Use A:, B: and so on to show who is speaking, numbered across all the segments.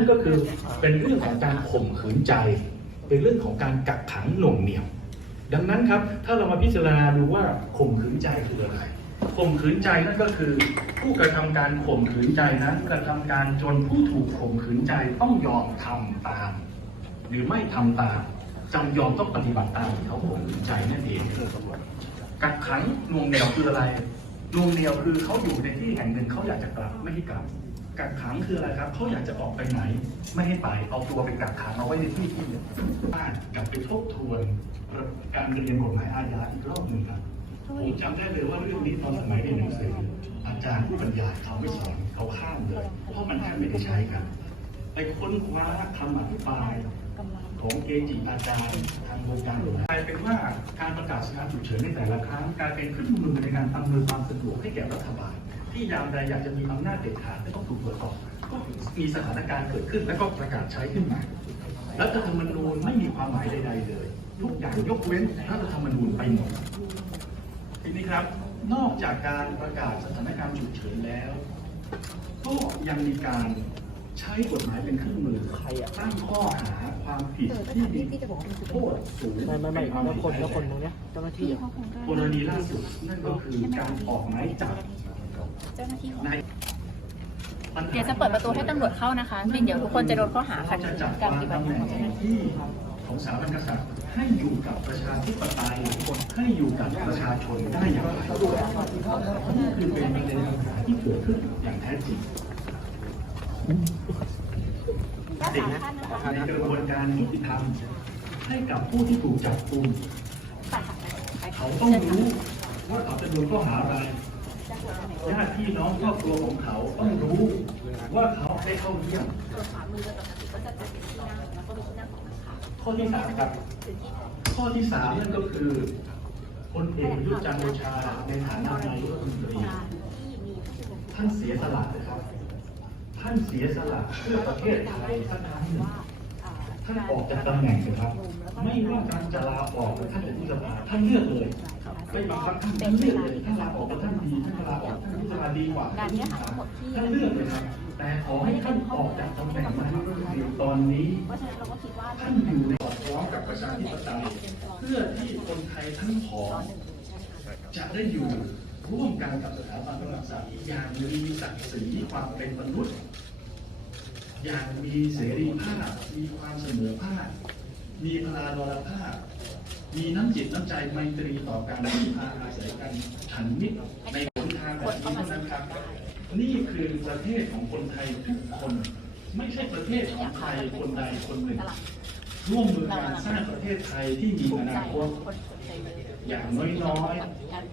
A: นั่นก็คือเป็นเรื่องของการข่มขืนใจ เป็นเรื่องของการกักขังหน่วงเหนี่ยว ดังนั้นครับถ้าเรามาพิจารณาดูว่าข่มขืนใจคืออะไรข่มขืนใจนั่นก็คือ ผู้กระทำการข่มขืนใจนั้นกระทำการจนผู้ถูกข่มขืนใจต้องยอมทำตาม หรือไม่ทำตามจำยอมต้องปฏิบัติตามที่เขาข่มขืนใจนั่นเองกักขังหน่วงเหนียวคืออะไรหน่วงเหนียวคือเขาอยู่ในที่แห่งหนึ่งเขาอยากจะกลับไม่ให้กลับ กักขังคืออะไรครับเขาอยากจะออกไปไหน ไม่ให้ไปเอาตัวไปกักขังเอาไว้ในที่ที่บ้านกลับไปทบทวนการเรียนกฎหมายอาญาอีกรอบหนึ่งครับผมจำได้เลยว่าเรื่องนี้ตอนสมัยเรียนหนังสืออาจารย์ผู้บรรยายเขาไม่สอนเขาข้ามเลย เพราะมันแทบไม่ได้ใช้กันไปค้นคว้าคำอธิบายของเกจิอาจารย์ทางวงการกฎหมายกลายเป็นว่าการประกาศสถานฉุกเฉินในแต่ละครั้งกลายเป็นเครื่องมือในการอำนวยความสะดวกให้แก่รัฐบาล ที่ยามใดอยากจะมีอำนาจเด็ดขาดไม่ต้องถูกตรวจสอบก็มีสถานการณ์เกิดขึ้นแล้วก็ประกาศใช้ขึ้นมารัฐธรรมนูญไม่มีความหมายใด ๆ เลย ทุกอย่างยกเว้นรัฐธรรมนูญไปหมดทีนี้ครับ นอกจากการประกาศสถานการณ์ฉุกเฉินแล้ว ก็ยังมีการใช้กฎหมายเป็นเครื่องมือตั้งข้อหาความผิดที่มีโทษสูง
B: ไม่ไม่ไม่
A: เป็วาม
B: แล้วคน
A: ผิด
B: แล้วคนตรงเนี้ยเจ้าหน้าที่อะ
A: กรณีล่าสุดนั่นก็คือการออกหมายจับ
C: เจ้าหน้าที่ของ
A: นาย
C: เดี๋ยวจะเปิดประตูให้ตำรวจเข้านะคะเดี๋ยวทุกคนจะโดนข้อหาขัด
A: จะ
C: ขื
A: จับ
C: นการ
A: วาง
C: ปฏิบัติ
A: ตำแห
C: งา
A: น่
C: น
A: ง
C: ของเจ้าหน้าที่
A: ที่ของสถาบันกษัตริย์ให้อยู่กับประชาธิปไตยให้อยู่กับประชาชนได้อย่างไรนี่คือเป็นประเด็นปัญหาที่เกิดขึ้นอย่างแท้จริงสิ่งในกระบวนการยุติธรรมให้กับผู้ที่ถูกจับกุมเขาต้องรู้ว่าเขาจะโดนข้อหาอะไร ญาติพี่น้องครอบครัวของเขาต้องรู้ว่าเขาได้เข้าเยี่ยมข้อที่สามครับ ข้อที่สามนั่นก็คือพลเอกประยุทธ์จันทร์โอชาในฐานะนายกรัฐมนตรีท่านเสียสละนะครับ ท่านเสียสละเพื่อประเทศไทยสักครั้งหนึ่งท่านออกจากตำแหน่งนะครับ ไม่ว่าการจะลาออกหรือท่านจะพิจารณาท่านเลือกเลย ไม่บังคับท่านท่านเลือกเลยท่านลาออกท่านดีท่านลาออกท่านพิจารณาดีกว่าท่านพิจารณาท่านเลือกเลยครับแต่ขอให้ท่านออกจากตำแหน่งนั้นตอนนี้ท่านอยู่ในสอดคล้องกับประชาธิปไตยเพื่อที่คนไทยทั้งผองจะได้อยู่ร่วมกันกับสถาบันพระมหากษัตริย์อย่างมีศักดิ์ศรีความเป็นมนุษย์ อย่างมีเสรีภาพ มีความเสมอภาค มีพลาดรภาพ มีน้ำจิตน้ำใจไมตรีต่อกันที่พาอาศัยกันฉันมิตรในหนทางแบบนี้เท่านั้นครับ นี่คือประเทศของคนไทยทุกคน ไม่ใช่ประเทศของใครคนใดคนหนึ่ง ร่วมมือกันสร้างประเทศไทยที่มีอนาคตอย่างน้อย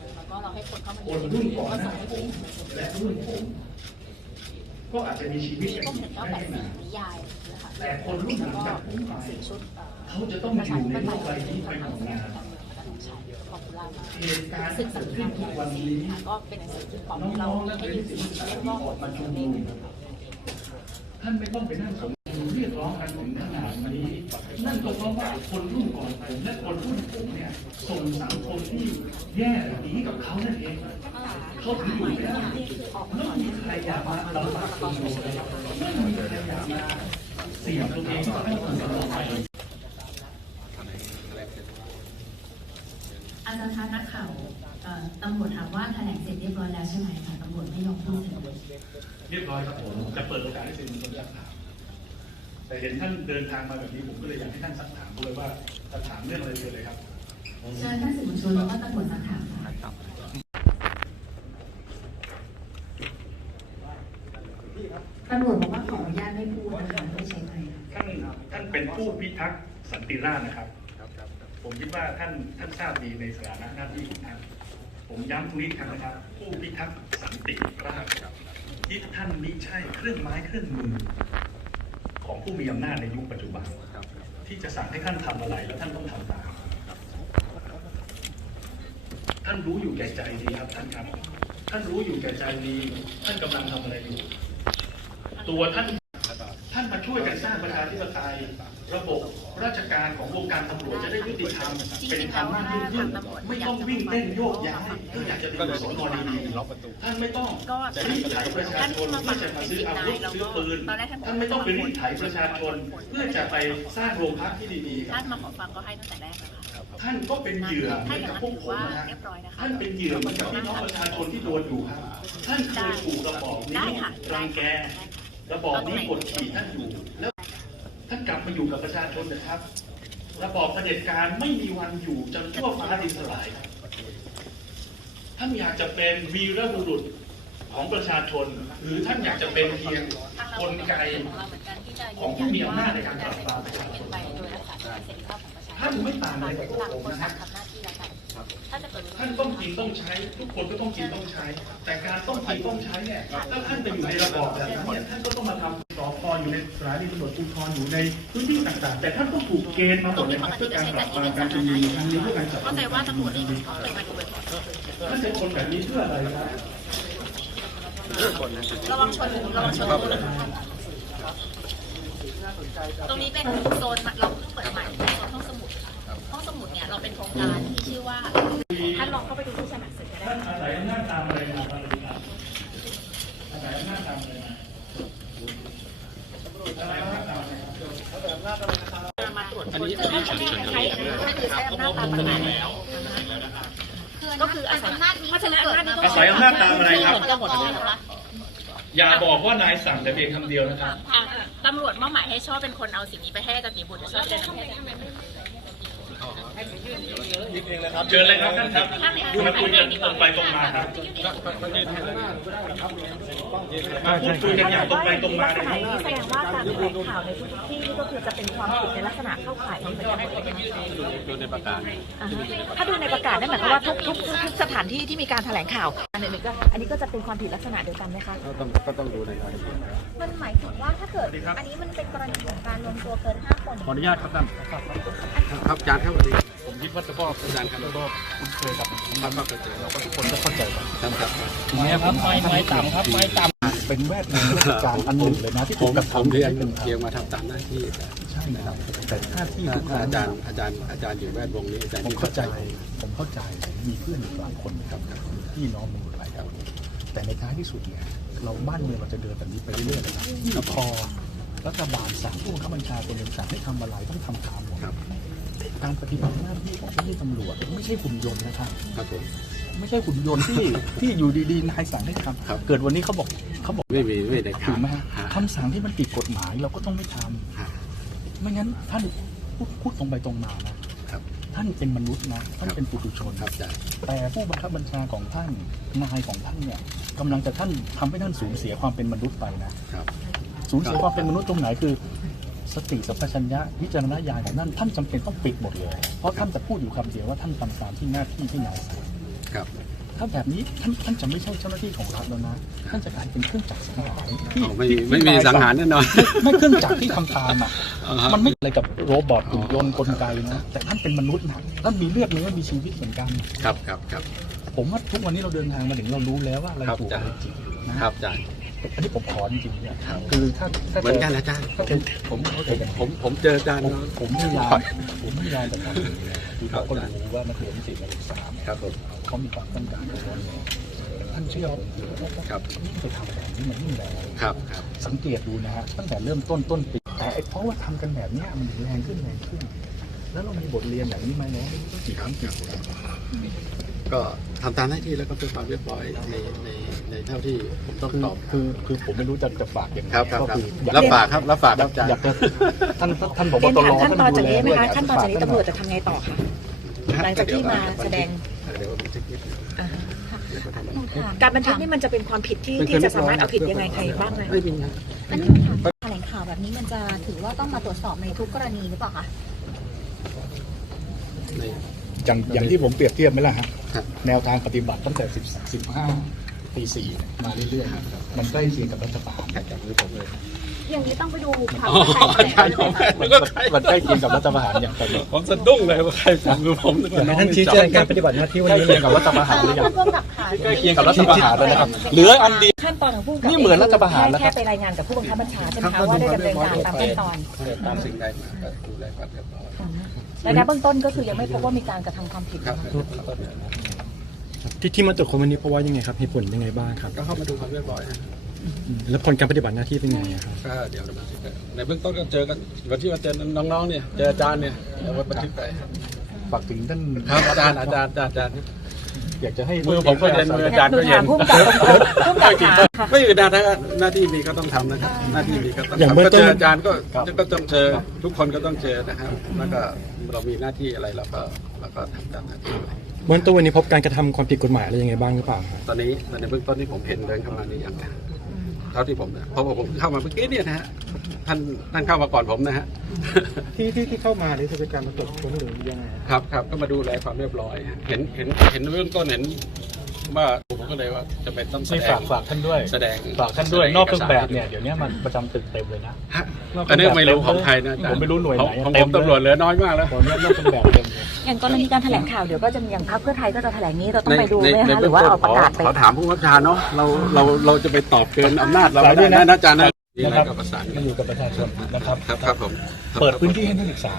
A: ๆคนรุ่นก่อนหน้าผมและรุ่นผมก็อาจจะมีชีวิตกันอยู่ได้ไม่นานแต่คนรุ่นหลังจากผมไป เขาจะต้องอยู่ในโลกใบนี้ไปของนานเหตุการณ์ที่เกิดขึ้นทุกวันนี้
C: ก็เป็นสิ่งที่เรา
A: องๆและ
C: ให้
A: เป็น
C: ยืน
A: ศิ
C: สี
A: ษย์
C: เรียก
A: ที่
C: ว่า
A: ออกมาชุมนุมท่านไม่ต้องไปนั่งสมเรียกร้องกันถึงขนาดนี้ นั่นก็เพราะว่าคนรุ่นก่อนผมและคนรุ่นผมเนี่ยส่งสังคมที่แย่แบบนี้กับเขานั่นเองเขาถึงอยู่ไม่ได้ไม่มีใครอยากมาลำบากตัวเองไม่มีใครอยากมาเสี่ยงตัวเองให้คนอื่นต่อไป
D: อาจารย์คะนักข่าวเอ่อตำรวจถามว่าแถลงเสร็จเรียบร้อยแล้วใช่ไหมคะตำรวจไม่ยอมพูดเลย
A: เรียบร้อยครับผมจะเปิดโอกาสให้สื่อมวลชนซักถามแต่เห็นท่านเดินทางมาแบบนี้ผมก็เลยอยากให้ท่านซักถามด้วยว่าจะถามเรื่องอะไรเชิญเลยครับ
D: เชิญท่านสื่อมวลชนแล้วก็ตำรวจสักถามค่ะตำรวจบอกว่าขออนุญาตไม่พูดนะคะไม่ใช่ไหมค์
A: ท่านท่านเป็นผู้พิทักษ์สันติราษฎร์นะครับ ผมคิดว่าท่านท่านทราบดีในสถานะหน้าที่ของท่าน ผมย้ำตรงนี้ครั้งนะครับ ผู้พิทักษ์สันติราษฎร์ที่ท่านมิใช่เครื่องไม้เครื่องมือ ของผู้มีอำนาจในยุคปัจจุบัน ที่จะสั่งให้ท่านทำอะไรแล้วท่านต้องทำตาม ท่านรู้อยู่แก่ใจดีครับท่านครับ ท่านรู้อยู่แก่ใจดี ท่านกำลังทำอะไรอยู่ ตัวท่าน ท่านประช
C: ช่วยกันสร้างประชาธิปไตยระบบราชการของวงการตำรวจจะได้ยุติธรรมเป็นธรรมมากยิ่งขึ้นไม่ต้องวิ่งเต้นโยกย้ายก็อยากจะเป็นสอนอดีๆท่านไม่ต้องรีดไถประชาชนเพื่อจะมาซื้ออาวุธซื้อปืนท่านไม่ต้องไปรีดไถประชาชนเพื่อจะไปสร้างโรงพักที่ดีๆค
E: ท่านมาขอฟังก็ให้ตั้งแต่แรกแล้วค่ะ
C: ท่านก็เป็นเหยื่อเหมื
E: ถ้า
C: อนกับพวกผมนะ
E: เรียบร้อยนะ
C: ท่านเป็นเหยื่อเหมือนกับพี่น้องประชาชนที่โดนอยู่ครับ ท่านเคยถูกกระบอบนี้รังแก ระบอบนี้กดขี่ท่านอยู่แล้วท่านกลับมาอยู่กับประชาชนนะครับ ระบอบเผด็จการไม่มีวันอยู่จนชั่วฟ้าดินสลายท่านอยากจะเป็นวีรบุรุษของประชาชน หรือท่านอยากจะเป็นเพียงกลไก
E: ของเราเหมือนกันที่จะ
C: ของผู้มีอำนาจในการปราบปรามประชาช
E: เป็น
C: น
E: ไปโดยรักษาเสรีภาพของประชาชน
C: ท่านไม่ต่างอะไรกับพวก
E: ต่าง
C: ผม
E: คน
C: นะ
E: ต่า
C: ฮะ
E: งทำหน้าที่แล้วกันถ้าจะเปิด
C: ท่านต้องกินต้องใช้ ทุกคนก็ต้องกินต้องใช้ แต่การต้องกินต้องใช้เนี่ยถ้าท่านไปอยู่ในระบอบแบบนั้นเนี่ยท่านก็ต้องมาทำสพอยู่ในสถานีตำรวจภูธรอยู่ในพื้นที่ต่างๆ แต่ท่านต้องถูกเกณฑ์มาหมดเลยครับเพื่อการปราบปรามการชุมนุมครั้งนี้เพื่อการจับ
E: เข้าใจว่าตำรวจเองเขาเคยมาดูบ่อย
C: ท่านเป็นคนแบบนี้เพื่ออะไรครับ
E: ๆระวังชนระวังชนตรงนี้เป็นโซนเราเพิ่งเปิดใหม่ สมุดเนี่ยเราเป็นโครงการที่ชื่อว่าท่านลองเข้าไปดูที่ฉนากศึกก็ได้
C: ท่านอาศัยอำนาจตามอะไรมาครับอาศัยอำนาจตามอะไรมาอาศัยอำนาจตามอะไรครับ
E: มาตรวจคนคือไม่ใช่ใช้ก็คือใช้อำนาจตามกฎหมายก็คืออาศัยอำนาจนี้เพราะฉะนั้นอำนาจนี้
C: อาศัยอำนาจตามอะไรครับ
E: ระบบนะคะ
C: อย่าบอกว่านายสั่งแต่เพียงคำเดียวนะครับ
E: อะตำรวจมอบหมายให้ช่อเป็นคนเอาสิ่งนี้ไปให้อาจารย์ปีบุตรช่อจะได้นำให้
C: เชิญเลยครับท่านครับมาคุยกันตรงไปตรงมาครับมาพูดคุยกันอย่างตรงไปตรงมาเลยครับ
B: แสดงว่าการแถลงข่าวในทุกที่ก็คือจะเป็นความผิดในลักษณะเข้าข่ายนี้เหมือนกันหมดเลยดูในประกาศถ้าดูในประกาศนั่นหมายความว่าทุกทุกทุกทุกสถานที่ที่มีการแถลงข่าวอันนี้ก็อันนี้ก็จะเป็นความผิดลักษณะเดียวกันไหมคะ
F: ก็ต้องก็ต้องดูในรายละเอียด
B: มันหมายถึงว่าถ้าเกิดอันนี้มันเป็นกรณีของกา รรวมตัวเกิน5คน
F: ขออนุญาตครับท่านครับอาจารย์ครับสวัสดีผมคิดว่าจะพ่ออาจารย์ครับก็คุ้นเคยกับครับครับเคยเจอเราก็ทุกคนก็เข้าใจกันครับครับ
G: ทีนี้ครับไม้ไม้ต่ำครับไม้ต่ำ
A: เป็นแวดวงราชการอันหนึ่งเลยนะที่
F: ผ
A: ถูก
F: ม
A: กระ
F: ผม
A: ทำ
F: เรียน
A: เป็น
F: เพียงมาทำตามหน้าที่แต่
A: ใช่นะครับแต่หน้าที่ทุกครั้ง
F: อาจารย์อาจารย์อาจารย์อยู่แวดวงนี้อาจารย์
A: ผมเข้าใจ ผมเข้าใจมีเพื่อนอยู่หลายคนครับพี่น้องมีอยู่หลายคนแต่ในท้ายที่สุดเนี่ยเราบ้านเมืองเราจะเดินแบบนี้ไปเรื่อยๆนะครับแล้วพอ รัฐบาลสั่งผู้บังคับบัญชาคนหนึ่งสั่งให้ทำอะไรต้องทำตามหมด
F: ครับ
A: การปฏิบัติหน้าที่ของเจ้าหน้าที่ตำรวจไม่ใช่หุ่นยนต์นะครับ
F: ครับผม
A: ไม่ใช่หุ่นยนต์ที่ ที่อยู่ดีๆนายสั่งให้ท
F: ครับำ
A: เกิดวันนี้เขาบอกเขาบอก
F: ไม่มีไม่ได้
A: ถูกไหมฮะ
F: ฮะ
A: คำสั่งที่มันผิดกฎหมายเราก็ต้องไม่ทำ
F: ฮะ
A: ไม่งั้นท่านพูดพูดตรงไปตรงมานะครับ ท่านเป็นมนุษย์นะท่านเป็นปุถุชน
F: ครับอาจารย์
A: แต่ผู้บังคับบัญชาของท่านนายของท่านเนี่ยกำลังจะท่านทำให้ท่านสูญเสียความเป็นมนุษย์ไปนะครับ สูญเสียความเป็นมนุษย์ตรงไหนคือ สติสัมปชัญญะวิจารณญาณของท่านท่านจำเป็นต้องปิดหมดเลย เพราะท่านจะพูดอยู่คำเดียวว่าท่านทำตามที่หน้าที่ที่นายสั่ง
F: ครับ
A: ถ้าแบบนี้ท่านท่านจะไม่ใช่เจ้าหน้าที่ของรัฐแล้วนะท่านจะกลายเป็นเครื่องจักรสังหารที่
F: อ๋อไม่
A: ที่
F: ไม่มีสังหารแน่นอน
A: ไม่เครื่องจักรที่ทำตามอะ
F: อ่าฮะ
A: มันไม่อะไรกับโรบอทหุ่นยนต์กลไกนะแต่ท่านเป็นมนุษย์นะท่านมีเลือดเนื้อมีชีวิตเหมือนกัน
F: ครับครับครับ
A: ผมว่าทุกวันนี้เราเดินทางมาถึงเรารู้แล้วว่าอะไร
F: ครับ
A: ถูก
F: จ้ะ
A: อะไรจริงนะครับ
F: อาจารย์
A: อันนี้ผมขอจริงๆเนี่ยคือถ้าถ้า
F: เหมือนกันอาจารย์
A: ถ้าเป็นผมเข้าใจกัน
F: ผมผมเจออาจารย์
A: ผมผมพยายามผมพยายามจะทำคือเขาก็รู้ว่านักเรียนนิสิตนักศึกษาเนี่ย
F: ครับผม
A: เขามีความต้องการของเขาเนี่ยท่านเชื่อว่า
F: ครับ
A: ไปทำแบบนี้มันยิ่งแรง
F: ครับครับ
A: สังเกตดูนะฮะตั้งแต่เริ่มต้นต้นปีแต่ไอ้เพราะว่าทำกันแบบเนี้ยมันแรงขึ้นแรงขึ้น แล้วเรามีบทเรียนอย่างนี้ไหมเนาะกี่ครั้งกี่ครั้ง
F: ก็ทำตามหน้าที่แล้วก็เพื่อความเรียบร้อยในใน ในเท่าที่ผมต้อง
A: คือ
F: ตอบ
A: คือคือผมไม่รู้จะจะฝากยังไง
F: ครับครับ
A: ก็
F: ครับ
A: คืออยาก
F: รับฝากครับรับฝากครับอาจารย์
A: อยากจะท่านท่านผบ
B: เรียน
A: ต
B: ถาม
A: ร
B: ขั้นตอนจากนี้ไหม
A: ดูแล
B: คะ
A: ด้วย
B: ขั้นตอนจากนี้ตำรวจจะทำไงต่อคะหลังจากที่มาแสดง
F: เดี๋ยวบันทึกนิดนึง
B: อ่า
F: เดี๋ยวก็ทำ
B: การบันทึกนี่มันจะเป็นความผิดที่ที่จะสามารถเอาผิดยังไงใครบ้างไหม
F: ไม่มีนะ
H: อันนี้ถามแถลงข่าวแบบนี้มันจะถือว่าต้องมาตรวจสอบในทุกกรณีหรือเปล่าคะ
F: ใน
A: อย่างอย่างที่ผมเปรียบเทียบไหมล่ะฮะ
F: ครับ
A: แนวทางปฏิบัติตั้งแต่10 15 ปี4เนี่ยมาเรื่อยๆมันใกล้เคียงกับรัฐประหาร
F: จากมือผมเลย
H: อย่างนี้ต้องไปดูพรรค
F: อ๋อ
H: เพื่อไทย
F: อาจารย์ผม
A: มันมันใกล้เคียงกับรัฐประหารอย่างตลอด
F: ผมสะดุ้งเลยว่าใครสั่งมือผมนึกว่าน้อง
A: ท่านชี้แจงการปฏิบัติหน้าที่วันนี้ใกล้เคียงกับรัฐประหารหรือยัง
H: เพื่อหลักฐาน
A: ใกล้เคียงกับรัฐประหารแล้วนะครับเหลืออันเดียว
B: ขั้นตอนของผู้กำกับ
A: นี่เหมือนรัฐประหารแล้ว
B: แค่
A: ครับ
B: แค่ไปรายงานกับผู้บังคับบัญชาใช่ไหม
F: ครั
B: คะ
F: บ
B: ว่าได้ดำเนินการตามขั้นตอน
F: ตามสิ่งใดมาก็ดูแลความเรียบร้อย
B: และในเบื้องต้นก็คือยังไม่พบว่ามีการกระทำความผิด
F: ครับ
I: ที่ที่มาตรวจคนวันนี้เพราะว่ายังไงครับเหตุผลยังไงบ้างครับ
F: ก็เข้ามาดูความเรียบร้อยนะ
I: อืมแล้วผลการปฏิบัติหน้าที่เป็นไงอะครับ
F: ก็เดี๋ยวในเบื้องต้นก็เจอกันวันที่ว่าเจอน้องๆเนี่ยเจออาจารย์เนี่ยเอาไว้บันทึกไป
A: ฝากถึงท่าน
F: ครับอาจารย์อาจารย์อาจารย์
A: อยากจะให้
F: มือผมก็เย็นมืออาจารย์
B: หนู
F: ก็เย็
B: ถานมผู้กำกับตรงๆผู้กำกับถามค่ะ
F: ไม่อื่นนะถ้าหน้าที่มีก็ต้องทำนะครับหน้าที่มีก็ต้อง
I: อย่าง
F: ทำ
I: เบื้อง
F: ก็
I: ต้
F: เจ
I: น
F: ออาจารย์ก็ก็ต้องเจอทุกคนก็ต้องเจอนะครับแล้วก็เรามีหน้าที่อะไรเราก็เราก็ทำตามหน้าที่ไป
I: เบื้องต้นวันนี้พบการกระทำความผิดกฎหมายอะไรยังไงบ้างหรือเปล่าครับ
F: ตอนนี้ในเบื้องต้นที่ผมเห็นเดินเข้ามานี่อย่างนะเท่าที่ผมนะเพราะว่าผมเข้ามาเมื่อกี้เนี่ยนะฮะท่านท่านเข้ามาก่อนผมนะฮะ
I: ที่ที่ที่เข้ามานี่คือการมาตรวจค้นหรือยังไง
F: ครับครับก็มาดูแลความเรียบร้อย เห็นเห็นเห็นเบื้องต้นเห็นว่าผมก็เลยว่าจะเป็นต้องแส
A: ไม่
F: ด
A: ฝางกฝากท่านด้วย
F: แสดง
A: ฝากท่านด้วย
F: แสดง
A: นอกเครื่องแบบ
F: เอกสาร
A: เนี่ยเดี๋ยวนี้มันประจำตึกเต็มเลยนะ
F: ฮะ อันนี้ไม่รู้ของใครนะอาจารย์
A: ผมไม่รู้หน่วยไหน
F: ของ
A: เต็
F: ผมม
A: เลย
F: ตำรวจเหลือน้อยมากแล้ว
A: ตอนนี้นอกเครื่องแบบเต็มเลย
B: อย่างกรณีการแถลงข่าวเดี๋ยวก็จะมีอย่างพรรคเพื่อไทยก็จะแถลงนี้เราต้องไปดูไหมคะหรือว่าเอาประกาศไป
F: ขอถามผู้บัญชาเนาะเราเราเราจะไปตอบเกินอำนาจเรา
A: สายด้
F: ไม่
A: วย
F: ได้
A: นะ
F: นะอาจารย์นะมีอะไร
A: นะครับ
F: ก็ประสานกั
A: มานอยู่กับประชาชนนะครับ
F: ครับครับผม
A: เปิดพื้นที่ให้นักศึกษา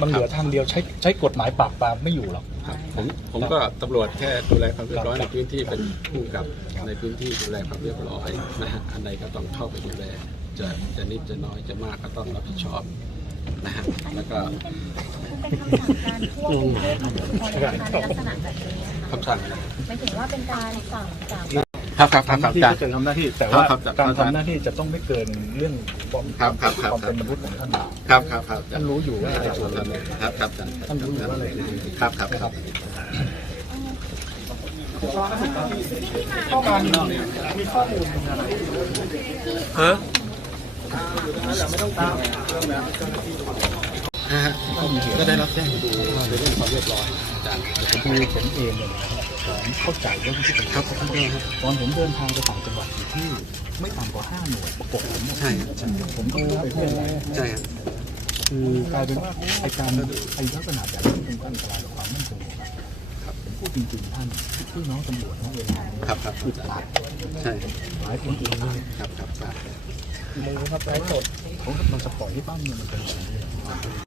A: มันเหลือทางเดียวใช้ใช้กฎหมายปราบปรามไม่อยู่หรอก
F: ครับผมผมก็ตำรวจแค่ดูแลความเรียบร้อยในพื้นที่เป็นผู้กำกับในพื้นที่ดูแลความเรียบร้อยนะฮะอันใดก็ต้องเข้าไปดูแล จะจะนิดจะน้อยจะมากก็ต้องรับผิดชอบนะฮะแล้วก็
J: เป็นคำสั่งการควบคุมเรื่องของการในลักษณะแบบนี้
F: คำสั่ง
J: หมายถึงว่าเป็นการสั่งจาก
F: ครับครับครับ
A: ทำหน้าที่
F: อาจาร
A: ก็
F: ย์
A: จะทำหน้าที่แต่ว่า
F: ครับครับ
A: การ
F: ครับ
A: ทำหน้าที่จะต้องไม่เกินเรื่องความ
F: ครับครับครับ
A: ความเป็นมนุษย์ของท่าน
F: ครับครับครับ
A: ท่านรู้อยู่ว่าอะไรควร
F: ครับครับอาจารย์
A: ท่านรู้อยู่ว่าอะไร
F: ครับครับครับฮะฮะ ก็ได้รับแจ้งดูในเรื่องความเรียบร้อยจารย์
A: ผมคือผมเองเนี่ยผมเข้าใจเรื่องที่เป็น
F: ครับครับครับ
A: ตอนผมเดินทางไปต่างจังหวัดอยู่ที่ไม่ต่ำกว่าห้าหน่วยประกบผม
F: ใช่
A: ผมก็ไปเพื่อนอะไร
F: ใช่คื
A: อกลายเป็นว่าไอการไอลักษณะแบบนี้เป็นอันตรายต่อความมั่นคงครับผมพูดจริงๆท่านพี่น้องตำรวจทั้งเวลา
F: ครับครับ
A: อึดอัด
F: ใช่
A: หลายคนเอื่นเลย
F: ครับ มูครับไร้สด
A: เขาเราจะปล่อยให้บ้านเมืองมันเป็นอย่างนี้